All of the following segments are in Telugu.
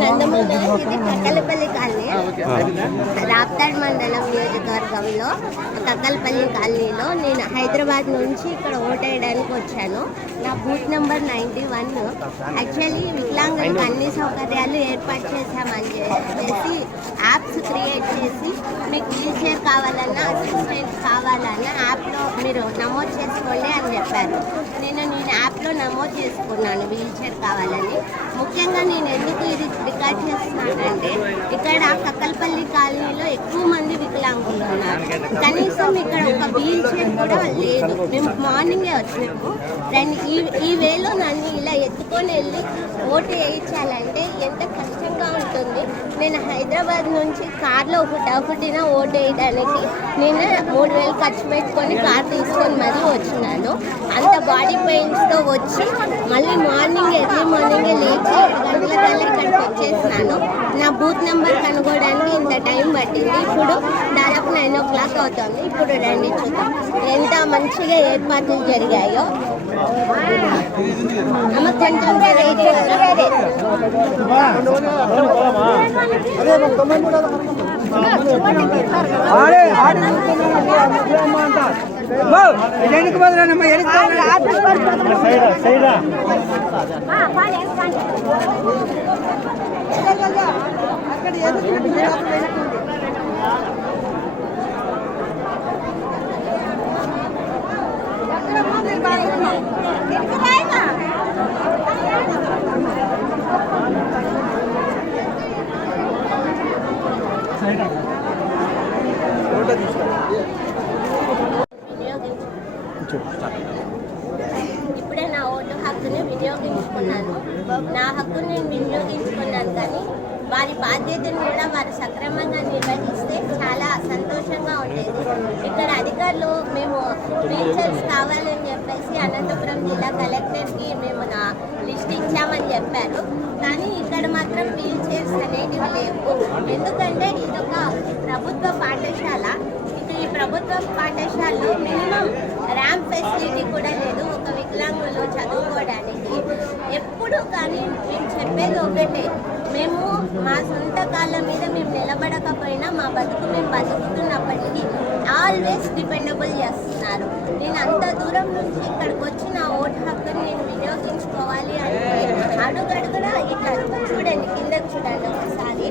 నందమూరి కక్కలపల్లి కాలనీ, రాప్తాడ్ మండలం నియోజకవర్గంలో కక్కలపల్లి కాలనీలో నేను హైదరాబాద్ నుంచి ఇక్కడ ఓటేయడానికి వచ్చాను. నా బూత్ నెంబర్ 91. యాక్చువల్లీ వికలాంగులకు అన్ని సౌకర్యాలు ఏర్పాటు చేశామని చెప్పేసి యాప్స్ క్రియేట్ చేసి మీకు వీల్ చైర్ కావాలన్నా అసిస్టెంట్ కావాలన్నా యాప్లో మీరు నమోదు చేసుకోండి అని చెప్పారు. నేను యాప్లో నమోదు చేసుకున్నాను వీల్ చైర్ కావాలని. ముఖ్యంగా నేను ఎందుకు ఇది రికార్డ్ చేస్తున్నానంటే ఇక్కడ కక్కలపల్లి కాలనీలో ఎక్కువ మంది వికలాంగులు ఉన్నారు. కనీసం ఇక్కడ ఒక వీల్ చైర్ కూడా లేదు. మేము మార్నింగే వచ్చినాము. ఈ వేలో నన్ను ఇలా ఎత్తుకొని వెళ్ళి ఓటు వేయించాలంటే ఎంత కష్టంగా ఉంటుంది. నేను హైదరాబాద్ నుంచి కార్లో ఒకటిన ఓటు వేయడానికి నేను 3000 ఖర్చు పెట్టుకొని కార్ తీసుకొని మరీ వచ్చినాను. అంత బాడీ పెయిన్స్తో వచ్చి మళ్ళీ ఎర్లీ మార్నింగే లేచి 7 గంటలకల్లా ఇక్కడికి వచ్చేసినాను. నా బూత్ నెంబర్ కనుక్కోవడానికి ఇంత టైం పట్టింది. ఇప్పుడు దాదాపు 9 o'clock అవుతుంది. ఇప్పుడు రండి చూద్దాం ఎంత మంచిగా ఏర్పాట్లు జరిగాయో. ఇప్పుడే నా ఓటు హక్కుని వినియోగించుకున్నాను. నా హక్కుని నేను వినియోగించుకున్నాను, కానీ వారి బాధ్యతను కూడా వారు సక్రమంగా నిర్వహిస్తే చాలా సంతోషంగా ఉండేది. ఇక్కడ అధికారులు మేము వీల్ చైర్స్ కావాలని చెప్పేసి అనంతపురం జిల్లా కలెక్టర్కి మేము నా లిస్ట్ ఇచ్చామని చెప్పారు. కానీ ఇక్కడ మాత్రం వీల్ చైర్స్ అనేటివి లేవు. ఎందుకంటే ఇదొక ప్రభుత్వ పాఠశాల. ఈ ప్రభుత్వ పాఠశాలలో మినిమం ర్యాంప్ ఫెసిలిటీ కూడా లేదు ఒక వికలాంగులు చదువుకోవడానికి. ఎప్పుడు కానీ మేము చెప్పేది ఒకటే, మేము మా సొంత కాళ్ళ మీద మేము నిలబడకపోయినా మా బతుకు మేము బతుకుతున్నప్పటికీ ఆల్వేస్ డిపెండబుల్ చేస్తున్నారు. నేను అంత దూరం నుంచి ఇక్కడికి వచ్చి నా ఓటు హక్కుని నేను వినియోగించుకోవాలి అంటే అడుగడుగున ఇట్లా చూడండి, కిందకు చూడండి ఒకసారి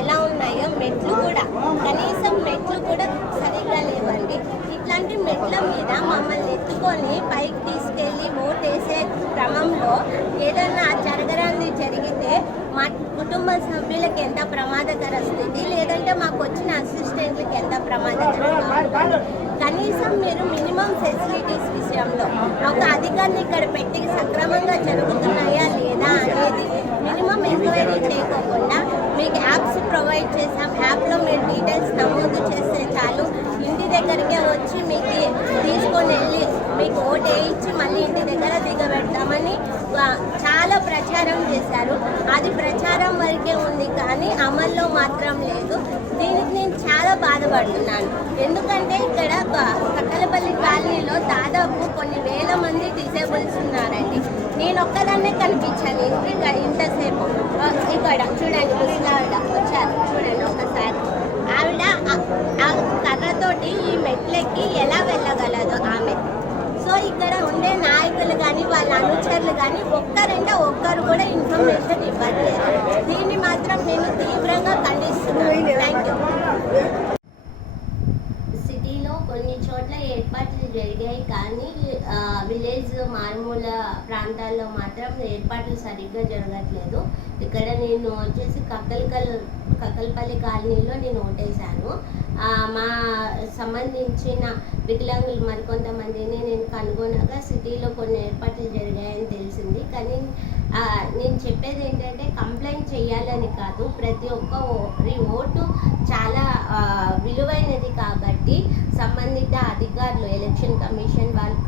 ఎలా ఉన్నాయో. మెట్లు కూడా కనీసం మెట్లు కూడా సరిగ్గా లేవండి. ఇట్లాంటి మెట్ల మీద మమ్మల్ని ఎత్తుకొని పైకి తీసుకెళ్ళి ఓటు వేసే క్రమంలో ఏదన్నా జరగరాంది జరిగితే మా కుటుంబ సభ్యులకి ఎంత ప్రమాదకర స్థితి, లేదంటే మాకు వచ్చిన అసిస్టెంట్లకి ఎంత ప్రమాదకరంగా. కనీసం మీరు మినిమం ఫెసిలిటీస్ విషయంలో ఒక అధికారిని ఇక్కడ పెట్టి సక్రమంగా జరుగుతున్నాయా లేదా అనేది మినిమం ఎంక్వైరీ చేయకోకుండా మీకు యాప్స్ ప్రొవైడ్ చేసాం. యాప్లో మీరు డీటెయిల్స్ నమోదు చేస్తే చాలు, ఇంటి దగ్గరికే వచ్చి మీకు తీసుకొని వెళ్ళి మీకు ఓటు వేయించి మళ్ళీ ఇంటి దగ్గర దిగబెడతామని చాలా ప్రచారం చేశారు. అది ప్రచారం వరకే ఉంది, కానీ అమల్లో మాత్రం లేదు. దీనికి నేను చాలా బాధపడుతున్నాను. ఎందుకంటే ఇక్కడ కక్కలపల్లి కాలనీలో దాదాపు కొన్ని వేల మంది డిసేబుల్స్ ఉన్నారండి. నేను ఒక్కదాన్నే కనిపించాను ఇంతసేపు. ఇక్కడ చూడండి, ముసలావిడ వచ్చారు చూడండి ఒకసారి. ఆవిడ ఆ కర్రతోటి ఈ మెట్లెక్కి ఎలా వెళ్ళగలదు ఆమె. సో ఇక్కడ ఉండే నాయకులు కానీ వాళ్ళ అనుచరులు కానీ ఒక్కరు కూడా ఇన్ఫర్మేషన్ ఇవ్వట్లేదు. దీన్ని మాత్రం నేను తీవ్రంగా ఖండిస్తున్నాను. Thank you. సిటీలో కొన్ని చోట్ల ఏర్పాట్లు జరిగాయి, కానీ విలేజ్ మారుమూల ప్రాంతాల్లో మాత్రం ఏర్పాట్లు సరిగ్గా జరగట్లేదు. ఇక్కడ నేను వచ్చేసి కక్కలపల్లి కాలనీలో నేను ఓటేశాను. మా సంబంధించిన వికలాంగులు మరికొంతమందిని నేను కనుగొనగా సిటీలో కొన్ని ఏర్పాట్లు జరిగాయని తెలిసింది. కానీ నేను చెప్పేది ఏంటంటే కంప్లైంట్ చేయాలని కాదు, ప్రతి ఒక్కరి ఓటు చాలా విలువైనది కాబట్టి సంబంధిత అధికారులు, ఎలక్షన్ కమిషన్ వాళ్ళు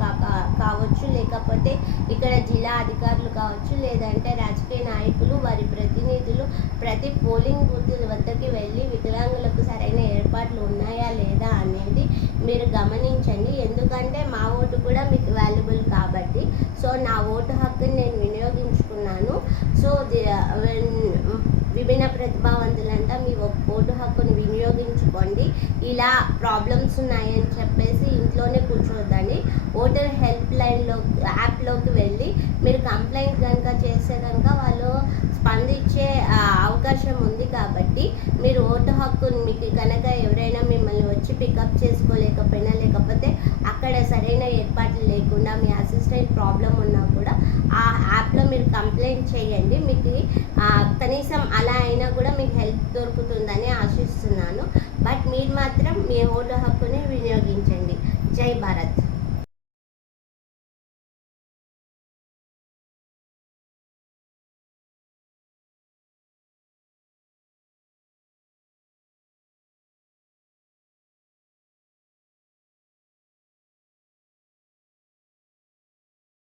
కావచ్చు, లేకపోతే ఇక్కడ జిల్లా అధికారులు కావచ్చు, లేదంటే రాజకీయ నాయకులు వారి ప్రతినిధులు ప్రతి పోలింగ్ బూత్ వద్దకి వెళ్ళి వికలాంగులకు సరైన ఏర్పాట్లు ఉన్నాయా లేదా అనేది మీరు గమనించండి. ఎందుకంటే మా ఓటు ఓటు కూడా మీకు వాల్యుబుల్ కాబట్టి. సో నా ఓటు హక్కుని నేను వినియోగించుకున్నాను. సో విభిన్న ప్రతిభావంతులంతా మీ ఓటు హక్కుని వినియోగించుకోండి. ఇలా ప్రాబ్లమ్స్ ఉన్నాయని చెప్పేసి ఇంట్లోనే కూర్చోవద్దండి. ఓటర్ హెల్ప్ లైన్లో యాప్లోకి వెళ్ళి మీరు కంప్లైంట్ కనుక చేస్తే కనుక వాళ్ళు స్పందించే అవకాశం ఉంది. కాబట్టి మీరు ఓటు హక్కుని మీకు కనుక ఎవరైనా మిమ్మల్ని వచ్చి పికప్ చేసుకోలేకపోయినా, లేకపోతే అక్కడ సరైన ఏర్పాట్లు లేకుండా మీ అసిస్టెంట్ ప్రాబ్లం ఉన్నా కూడా ఆ యాప్లో మీరు కంప్లైంట్ చేయండి. మీకు కనీసం అలా అయినా కూడా మీకు హెల్ప్ దొరుకుతుందని ఆశిస్తున్నాను. బట్ మీరు మాత్రం మీ ఓటు హక్కుని వినియోగించండి. జై భారత్.